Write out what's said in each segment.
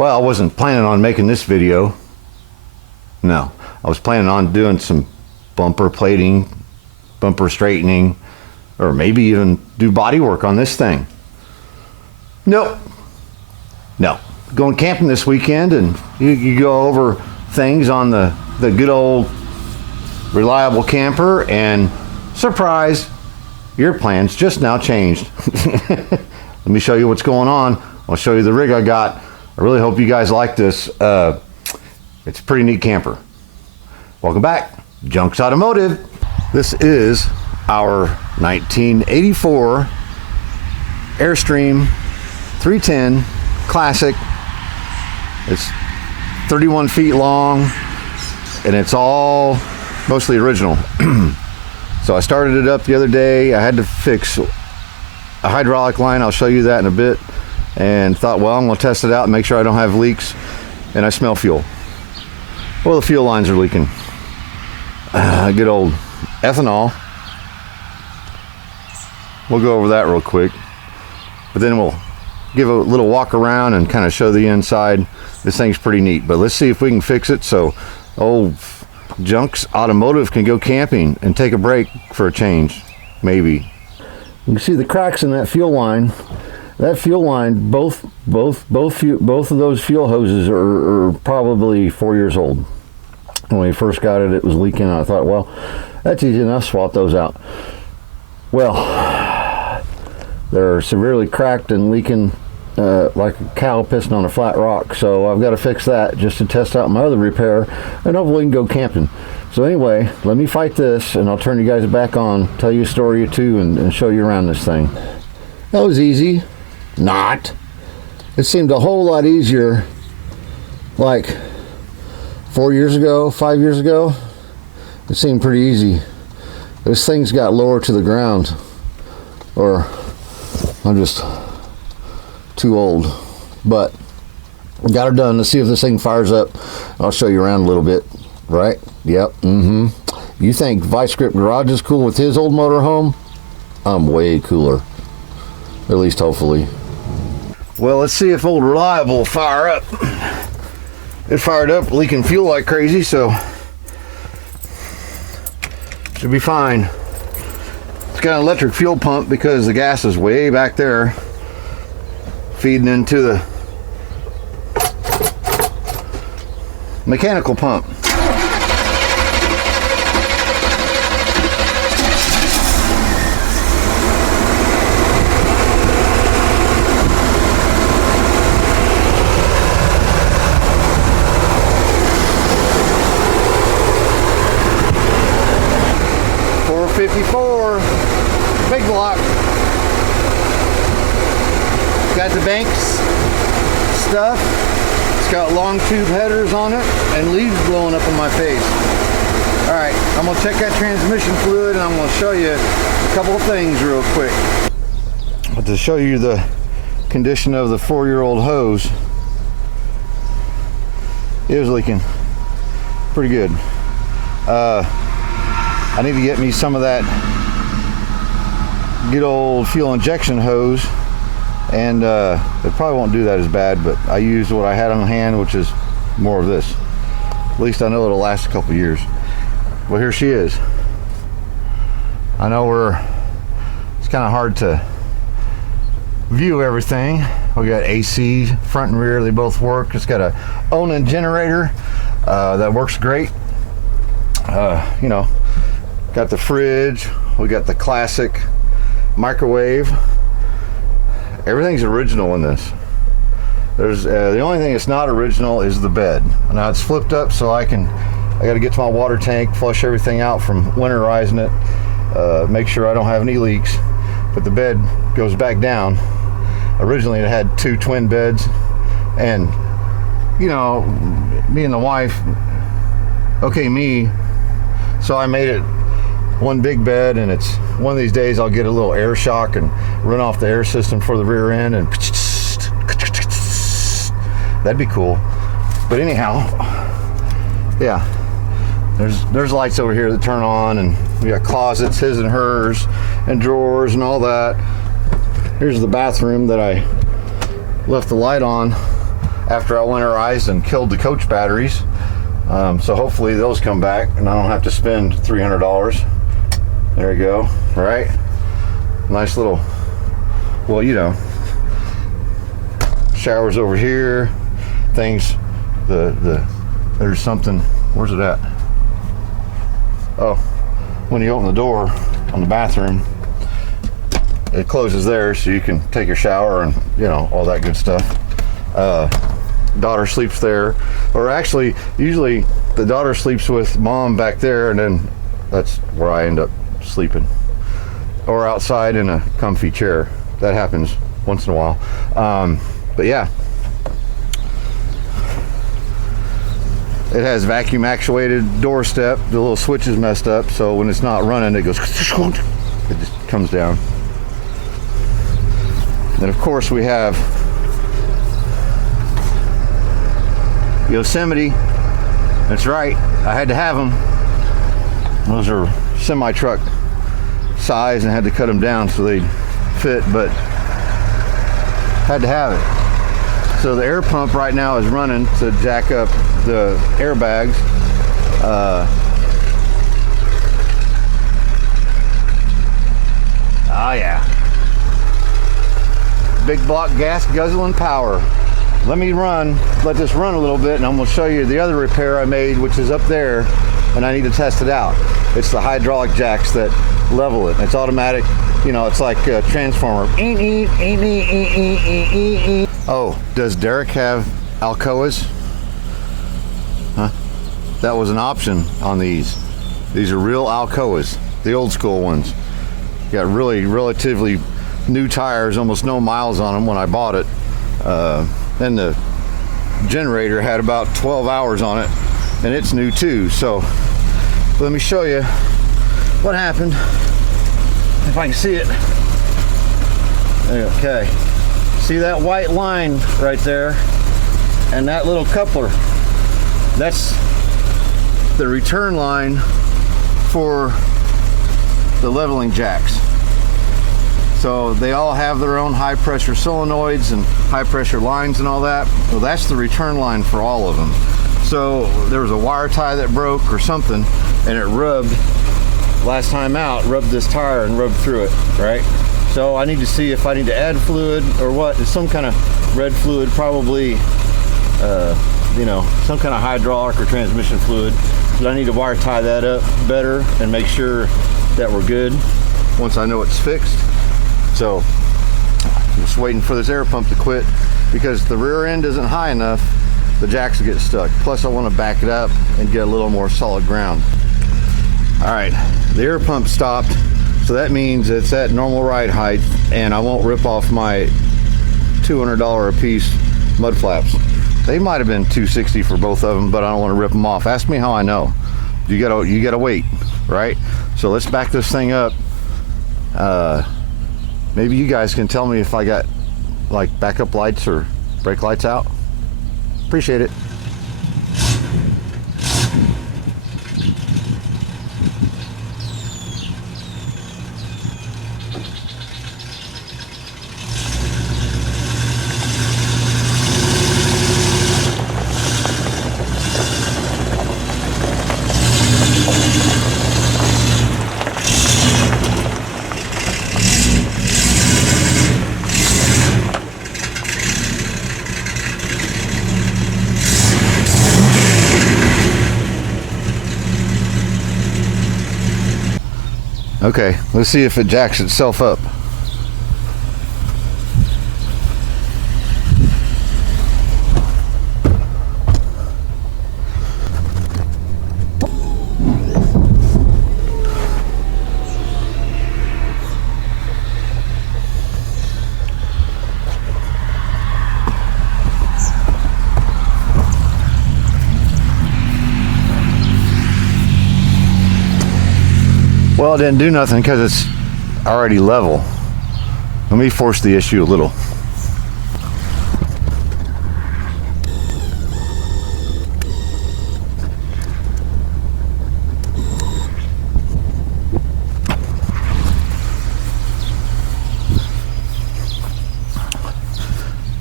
Well, I wasn't planning on making this video. No, I was planning on doing some bumper plating, bumper straightening, or maybe even do body work on this thing. Nope. No. Going camping this weekend, and you go over things on the good old reliable camper, and surprise, your plans just now changed. Let me show you what's going on. I'll show you the rig I got. I really hope you guys like this. It's a pretty neat camper. Welcome back, Junks Automotive. This is our 1984 Airstream 310 Classic. It's 31 feet long, and it's all mostly original. So I started it up the other day. I had to fix a hydraulic line. I'll show you that in a bit. And thought, well, I'm gonna test it out and make sure I don't have leaks. And I smell fuel. Well, the fuel lines are leaking. Good old ethanol. We'll go over that real quick, but then we'll give a little walk around and kind of show the inside. This thing's pretty neat, but let's see if we can fix it so old Junks Automotive can go camping and take a break for a change, maybe. You can see the cracks in that fuel line. That fuel line, both of those fuel hoses are probably 4 years old. When we first got it, it was leaking, and I thought, well, that's easy enough, swap those out. Well, they're severely cracked and leaking like a cow pissing on a flat rock, so I've got to fix that just to test out my other repair, and hopefully we can go camping. So anyway, let me fight this, and I'll turn you guys back on, tell you a story or two, and show you around this thing. That was easy. Not. It seemed a whole lot easier like 4 years ago, 5 years ago. It seemed pretty easy. This thing's got lower to the ground, or I'm just too old. But got her done. Let's see if this thing fires up. I'll show you around a little bit. Right? Yep. You think Vice Grip Garage is cool with his old motorhome? I'm way cooler. At least hopefully. Well, let's see if old Reliable will fire up. It fired up, leaking fuel like crazy, so should be fine. It's got an electric fuel pump because the gas is way back there, feeding into the mechanical pump. Big block. Got the Banks stuff. It's got long tube headers on it and leaves blowing up in my face. All right, I'm gonna check that transmission fluid, and I'm gonna show you a couple of things real quick. But to show you the condition of the 4-year-old hose, it was leaking pretty good. I need to get me some of that good old fuel injection hose, and it probably won't do that as bad, but I used what I had on hand, which is more of this. At least I know it'll last a couple years. Well, here she is. I know it's kind of hard to view everything. We got AC front and rear, they both work. It's got a Onan generator that works great. You know, got the fridge, we got the classic microwave. Everything's original in this. There's the only thing that's not original is the bed. Now it's flipped up, so I got to get to my water tank, flush everything out from winterizing it, make sure I don't have any leaks. But the bed goes back down. Originally it had 2 twin beds, and you know, me and the wife, so I made it one big bed, and it's one of these days I'll get a little air shock and run off the air system for the rear end, and that'd be cool. But anyhow, yeah, there's lights over here that turn on, and we got closets, his and hers, and drawers and all that. Here's the bathroom that I left the light on. after I winterized and killed the coach batteries. So hopefully those come back and I don't have to spend $300. There you go, right? Nice little, well, you know, showers over here, things, there's something, where's it at? Oh, when you open the door on the bathroom, it closes there so you can take your shower and, you know, all that good stuff. Daughter sleeps there, or actually usually the daughter sleeps with mom back there, and then that's where I end up sleeping, or outside in a comfy chair. That happens once in a while. But yeah, it has vacuum actuated doorstep. The little switch is messed up, so when it's not running it goes, it just comes down. Then of course we have Yosemite. That's right, I had to have them. Those are semi-truck size and I had to cut them down so they'd fit, but had to have it. So the air pump right now is running to jack up the airbags. Oh yeah. Big block gas guzzling power. Let this run a little bit, and I'm going to show you the other repair I made, which is up there, and I need to test it out. It's the hydraulic jacks that level it. It's automatic, you know, it's like a transformer. Oh, does Derek have Alcoas? Huh? That was an option on these. These are real Alcoas, the old school ones. Got really relatively new tires, almost no miles on them when I bought it. Then the generator had about 12 hours on it, and it's new too. So let me show you what happened, if I can see it. Okay, see that white line right there and that little coupler? That's the return line for the leveling jacks. So they all have their own high pressure solenoids and high pressure lines and all that. Well, that's the return line for all of them. So there was a wire tie that broke or something, and it rubbed, last time out, rubbed this tire and rubbed through it, right? So I need to see if I need to add fluid or what. It's some kind of red fluid, probably, you know, some kind of hydraulic or transmission fluid. But I need to wire tie that up better and make sure that we're good once I know it's fixed. So I'm just waiting for this air pump to quit because the rear end isn't high enough. The jacks get stuck. Plus I want to back it up and get a little more solid ground. All right, the air pump stopped. So that means it's at normal ride height and I won't rip off my $200 a piece mud flaps. They might have been $260 for both of them, but I don't want to rip them off. Ask me how I know. You gotta wait, right? So let's back this thing up. Maybe you guys can tell me if I got like backup lights or brake lights out. Appreciate it. Okay, let's see if it jacks itself up. Well, it didn't do nothing because it's already level. Let me force the issue a little.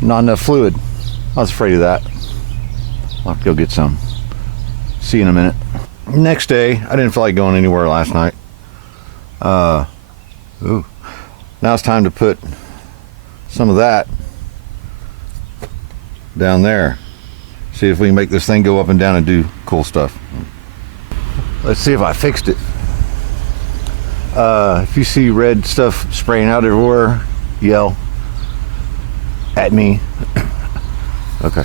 Not enough fluid. I was afraid of that. I'll have to go get some. See you in a minute. Next day, I didn't feel like going anywhere last night. Now it's time to put some of that down there. See if we can make this thing go up and down and do cool stuff. Let's see if I fixed it. If you see red stuff spraying out everywhere, yell at me. Okay.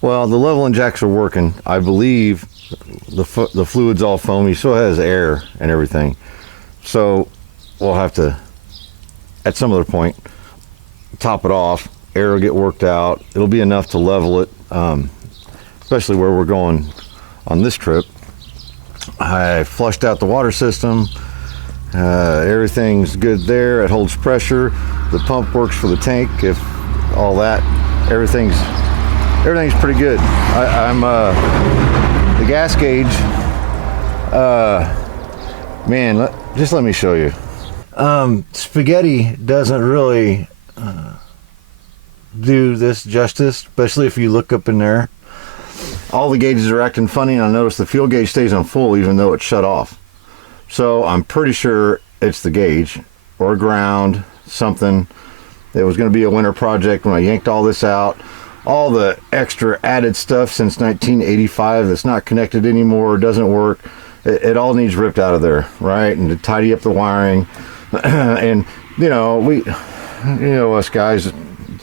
Well, the leveling jacks are working. I believe the fluid's all foamy, so it has air and everything. So we'll have to, at some other point, top it off. Air will get worked out. It'll be enough to level it, especially where we're going on this trip. I flushed out the water system. Everything's good there. It holds pressure. The pump works for the tank. If all that, everything's pretty good. The gas gauge, man, just let me show you. Spaghetti doesn't really do this justice, especially if you look up in there. All the gauges are acting funny, and I noticed the fuel gauge stays on full even though it's shut off. So I'm pretty sure it's the gauge or ground, something. It was going to be a winter project when I yanked all this out. All the extra added stuff since 1985 that's not connected anymore, doesn't work. It all needs ripped out of there, right? And to tidy up the wiring. And us guys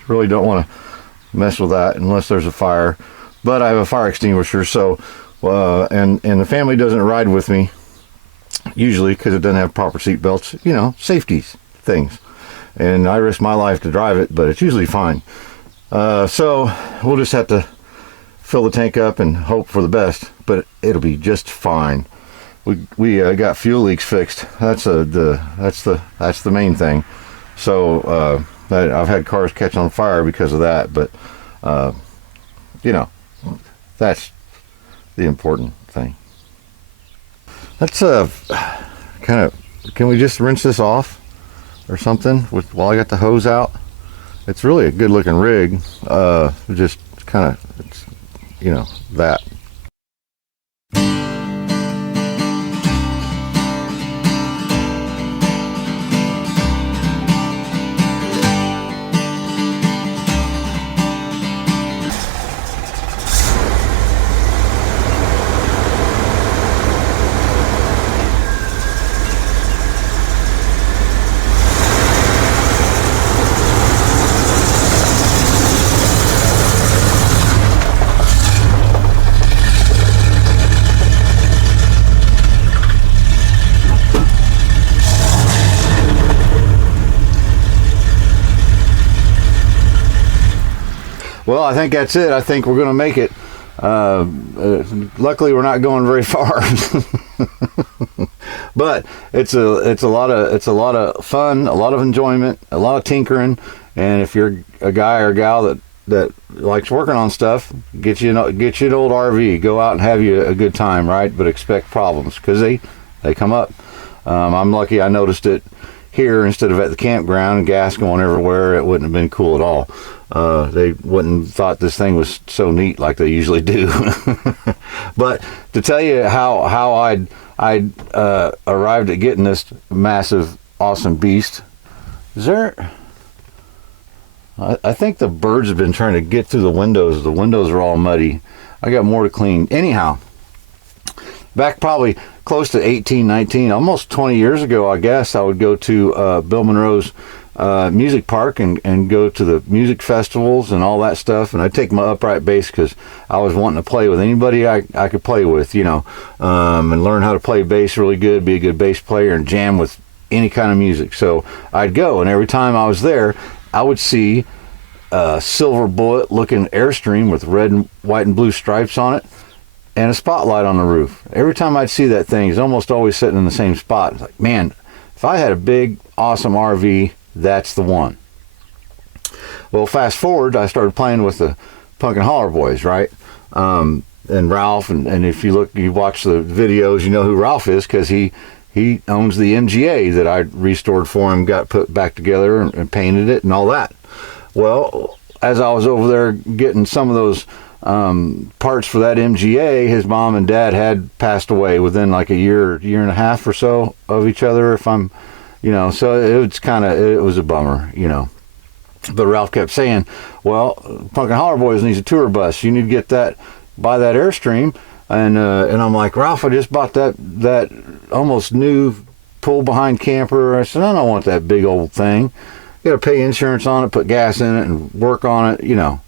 really don't want to mess with that unless there's a fire. But I have a fire extinguisher, so and the family doesn't ride with me usually because it doesn't have proper seat belts. Safety things. And I risk my life to drive it, but it's usually fine. So we'll just have to fill the tank up and hope for the best, but it'll be just fine. We got fuel leaks fixed. That's the main thing. So I've had cars catch on fire because of that, but that's the important thing. Let's can we just rinse this off or something while I got the hose out? It's really a good looking rig. Just kind of, that. Well, I think that's it. I think we're going to make it. Luckily, we're not going very far, but it's a lot of fun, a lot of enjoyment, a lot of tinkering. And if you're a guy or a gal that likes working on stuff, get you an old RV. Go out and have you a good time, right? But expect problems because they come up. I'm lucky I noticed it here instead of at the campground and gas going everywhere. It wouldn't have been cool at all. They wouldn't have thought this thing was so neat like they usually do. But to tell you how I'd arrived at getting this massive, awesome beast, I think the birds have been trying to get through the windows. The windows are all muddy. I got more to clean. Anyhow, back probably close to 18, 19, almost 20 years ago, I guess, I would go to Bill Monroe's music park and go to the music festivals and all that stuff, and I'd take my upright bass because I was wanting to play with anybody I could play with, and learn how to play bass really good, be a good bass player, and jam with any kind of music. So I'd go, and every time I was there, I would see a silver bullet looking Airstream with red and white and blue stripes on it and a spotlight on the roof. Every time I'd see that thing, it's almost always sitting in the same spot. It's like, man, if I had a big, awesome RV, that's the one. Well, fast forward, I started playing with the Punk and Holler Boys, right? And Ralph, and if you watch the videos, you know who Ralph is because he he owns the MGA that I restored for him, got put back together and painted it and all that. Well, as I was over there getting some of those parts for that MGA, his mom and dad had passed away within like a year and a half or so of each other, if I'm, so it was a bummer, But Ralph kept saying, well, Punkin' Holler Boys needs a tour bus. You need to buy that Airstream. And I'm like, Ralph, I just bought that almost new pull-behind camper. I said, I don't want that big old thing. You got to pay insurance on it, put gas in it, and work on it,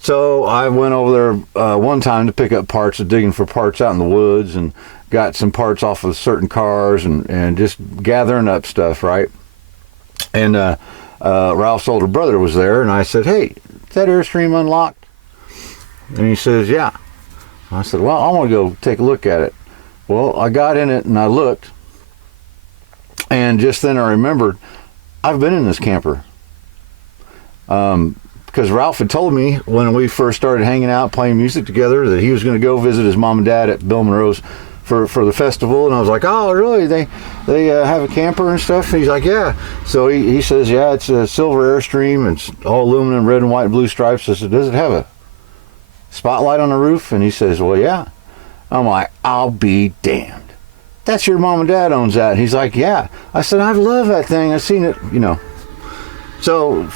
So I went over there one time to pick up parts, digging for parts out in the woods, and got some parts off of certain cars and just gathering up stuff, right? And Ralph's older brother was there, and I said, hey, is that Airstream unlocked? And he says, yeah. I said, well, I want to go take a look at it. Well, I got in it and I looked, and just then I remembered I've been in this camper. Because Ralph had told me when we first started hanging out playing music together that he was going to go visit his mom and dad at Bill Monroe's for the festival, and I was like, oh, really? They have a camper and stuff? And he's like, yeah. So he says, yeah, it's a silver Airstream. It's all aluminum, red and white and blue stripes. I said, does it have a spotlight on the roof? And he says, well, yeah. I'm like, I'll be damned. That's your mom and dad owns that. And he's like, yeah. I said, I love that thing. I've seen it, So,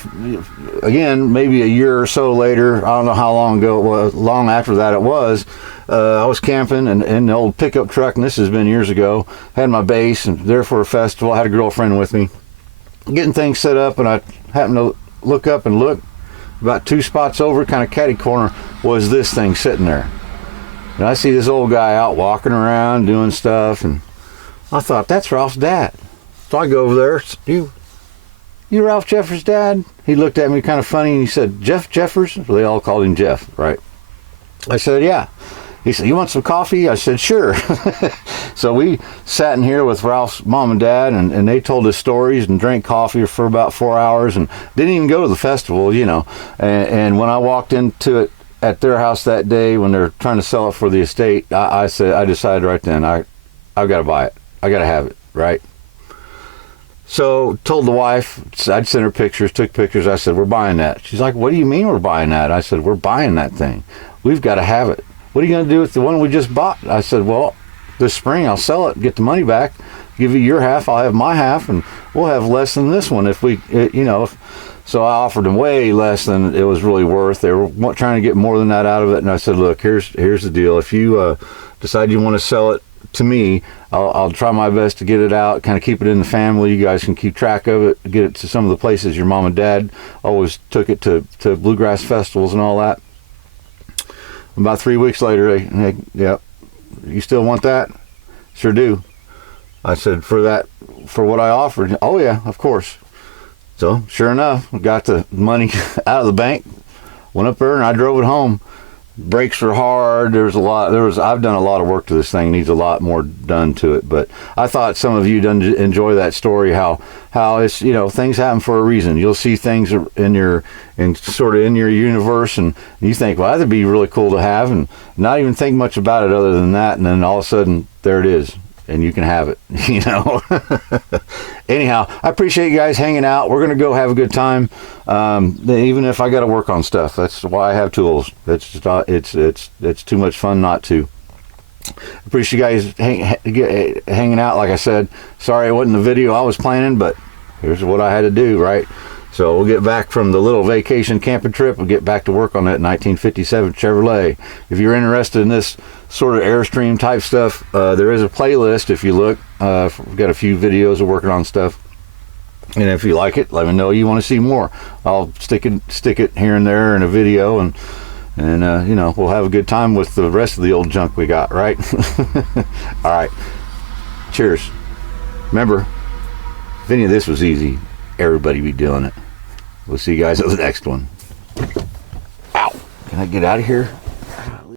again, maybe a year or so later, I don't know how long ago it was, long after that it was, I was camping in the old pickup truck, and this has been years ago, had my bass, and there for a festival. I had a girlfriend with me, getting things set up, and I happened to look up and look. About 2 spots over, kind of catty corner, was this thing sitting there. And I see this old guy out walking around, doing stuff, and I thought, that's Ralph's dad. So I go over there, you Ralph Jeffers' dad? He looked at me kind of funny, and he said, Jeff Jeffers? Well, they all called him Jeff, right? I said, yeah. He said, you want some coffee? I said, sure. So we sat in here with Ralph's mom and dad, and they told us stories and drank coffee for about 4 hours and didn't even go to the festival, And when I walked into it at their house that day when they're trying to sell it for the estate, I decided right then, I've got to buy it. I got to have it, right? So told the wife, I'd send her pictures, took pictures. I said, we're buying that. She's like, what do you mean we're buying that? I said, we're buying that thing. We've got to have it. What are you going to do with the one we just bought? I said, well, this spring I'll sell it, get the money back, give you your half, I'll have my half, and we'll have less than this one if we, So I offered them way less than it was really worth. They were trying to get more than that out of it, and I said, look, here's the deal. If you decide you want to sell it to me, I'll try my best to get it out, kind of keep it in the family. You guys can keep track of it, get it to some of the places your mom and dad always took it to bluegrass festivals and all that. About 3 weeks later, they yep, you still want that? Sure do. I said, for what I offered? Oh yeah, of course. So sure enough, got the money out of the bank, went up there, and I drove it home. Brakes were hard. I've done a lot of work to this thing. Needs a lot more done to it. But I thought some of you enjoy that story. How it's things happen for a reason. You'll see things in your universe, and you think, well, that'd be really cool to have, and not even think much about it other than that. And then all of a sudden, there it is, and you can have it. Anyhow, I appreciate you guys hanging out. We're gonna go have a good time, even if I got to work on stuff. That's why I have tools. That's just it's too much fun not to. Appreciate you guys hanging out. Like I said, sorry it wasn't the video I was planning, but here's what I had to do, right? So we'll get back from the little vacation camping trip. We'll get back to work on that 1957 Chevrolet. If you're interested in this sort of Airstream type stuff, there is a playlist. If you look, we've got a few videos of working on stuff. And if you like it, let me know you want to see more. I'll stick it here and there in a video, and we'll have a good time with the rest of the old junk we got, right? All right. Cheers. Remember, if any of this was easy, everybody be doing it. We'll see you guys on the next one. Ow. Can I get out of here?